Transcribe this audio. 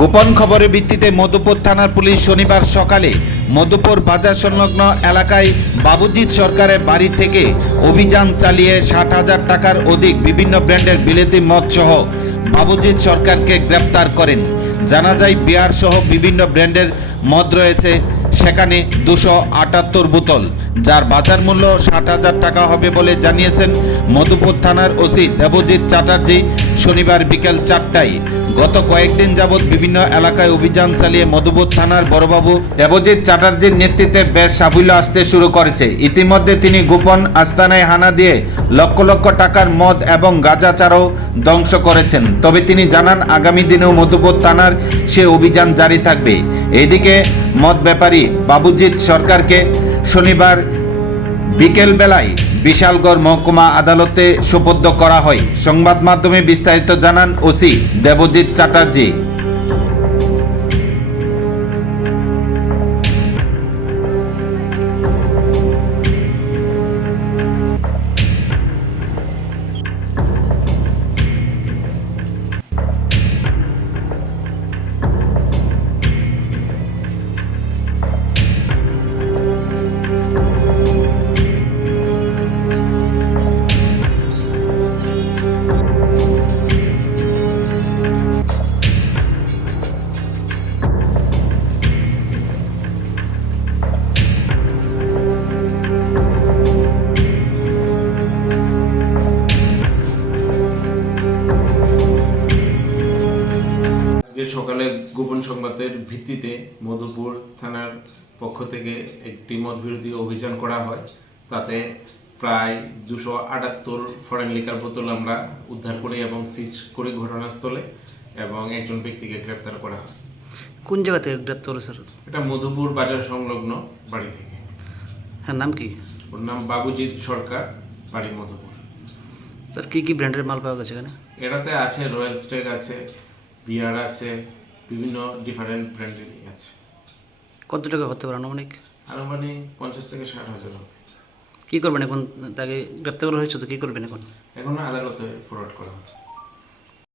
গোপন খবরের ভিত্তিতে মধুপুর থানার পুলিশ শনিবার সকালে মধুপুর বাজার সংলগ্ন এলাকায় বাবুজিৎ সরকারের বাড়ি থেকে অভিযান চালিয়ে ৬০,০০০ টাকার অধিক বিভিন্ন ব্র্যান্ডের বিলেতি মদ সহ বাবুজিৎ সরকারকে গ্রেপ্তার করেন। জানা যায় বিয়ার সহ বিভিন্ন ব্র্যান্ডের মদ রয়েছে সেখানে ২৭৮ বোতল, যার বাজার মূল্য ৬০,০০০ টাকা হবে বলে জানিয়েছেন মধুপুর থানার ওসি দেবজিৎ চ্যাটার্জি শনিবার বিকেল ৪টায়। গত কয়েকদিন যাবৎ বিভিন্ন এলাকায় অভিযান চালিয়ে মধুপুর থানার বড়বাবু দেবজিৎ চ্যাটার্জির নেতৃত্বে বেশ সাফল্য আসতে শুরু করেছে। ইতিমধ্যে তিনি গোপন আস্তানায় হানা দিয়ে লক্ষ লক্ষ টাকার মদ এবং গাঁজা চারাও ধ্বংস করেছেন। তবে তিনি জানান আগামী দিনেও মধুপুর থানার সে অভিযান জারি থাকবে। এদিকে মদ ব্যাপারী বাবুজিৎ সরকারকে শনিবার বিকেল বেলায় বিশালগড় মহকুমা আদালতে সোপর্দ করা হয়। সংবাদ মাধ্যমে বিস্তারিত জানান ওসি দেবজিৎ চ্যাটার্জি। আজকে সকালে গোপন সংবাদের ভিত্তিতে মধুপুর থানার পক্ষ থেকে একটি মদ বিরোধী অভিযান করা হয়। তাতে প্রায় ২৭৮ ফরেন লিকার বোতল আমরা উদ্ধার করি এবং সিজ করি ঘটনাস্থলে, এবং একজন ব্যক্তিকে গ্রেপ্তার করা হয়। কোন জায়গা থেকে গ্রেপ্তার হলো স্যার? এটা মধুপুর বাজার সংলগ্ন বাড়ি থেকে। হ্যাঁ, নাম কি? ওর নাম বাবুজিৎ সরকার, বাড়ি মধুপুর। স্যার কী কী ব্র্যান্ডের মাল পাওয়া গেছে এখানে? এটাতে আছে রয়্যাল স্টেক আছে, বিয়ার আছে, বিভিন্ন ডিফারেন্ট ব্র্যান্ডেরই আছে। কত টাকা হতে পারে আনুমানিক? আনুমানিক ৫০ থেকে ৬০,০০০ হবে। কী করবেন এখন? তাকে গ্রেপ্তার করা হয়েছে তো কী করবেন এখন? এখন আদালতে ফরওয়ার্ড করা হবে।